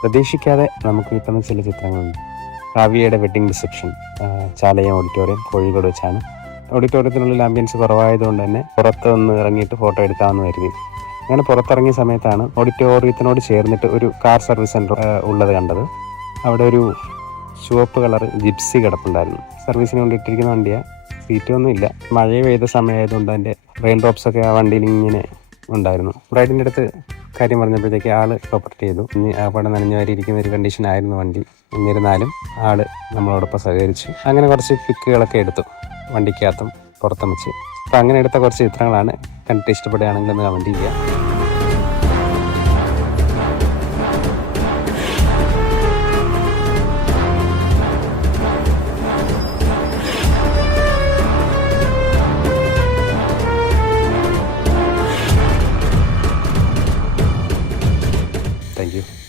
പ്രതീക്ഷിക്കാതെ നമുക്ക് കിട്ടുന്ന ചില ചിത്രങ്ങളുണ്ട്. കാവ്യയുടെ wedding reception Chalayam auditorium Kozhikode വെച്ചാണ്. ഓഡിറ്റോറിയത്തിനുള്ളിൽ ആംബിയൻസ് കുറവായതുകൊണ്ട് തന്നെ പുറത്ത് ഒന്ന് ഇറങ്ങിയിട്ട് ഫോട്ടോ എടുക്കാമെന്ന് കരുതി അങ്ങനെ പുറത്തിറങ്ങിയ സമയത്താണ് ഓഡിറ്റോറിയത്തിനോട് ചേർന്നിട്ട് ഒരു കാർ സർവീസ് സെന്റർ ഉള്ളത് കണ്ടത്. അവിടെ ഒരു ചുവപ്പ് കളർ ജിപ്സി കിടപ്പുണ്ടായിരുന്നു. സർവീസിന് വേണ്ടി ഇട്ടിരിക്കുന്ന വണ്ടിയാണ് സീറ്റൊന്നും ഇല്ല. മഴ പെയ്ത സമയമായതുകൊണ്ട് അതിന്റെ റെയിൻ ഡ്രോപ്സ് ഒക്കെ ആ വണ്ടിയിൽ ഇങ്ങനെ ഉണ്ടായിരുന്നു. റൈഡിന്റെ അടുത്ത് കാര്യം പറഞ്ഞപ്പോഴത്തേക്ക് ആൾ കോപ്പറേറ്റ് ചെയ്തു. ഇനി ആ അവിടെ നനഞ്ഞു വരിയിരിക്കുന്ന ഒരു കണ്ടീഷൻ ആയിരുന്നു വണ്ടി. എന്നിരുന്നാലും ആൾ നമ്മളോടൊപ്പം സഹകരിച്ചു. അങ്ങനെ കുറച്ച് പിക്കുകളൊക്കെ എടുത്തു. വണ്ടിക്കകത്തും പുറത്തും വെച്ച്. അപ്പം അങ്ങനെ എടുത്ത കുറച്ച് ചിത്രങ്ങളാണ് കണ്ടിട്ട് ഇഷ്ടപ്പെടുകയാണെങ്കിൽ ഒന്ന് കമന്റ് ചെയ്യുക 你。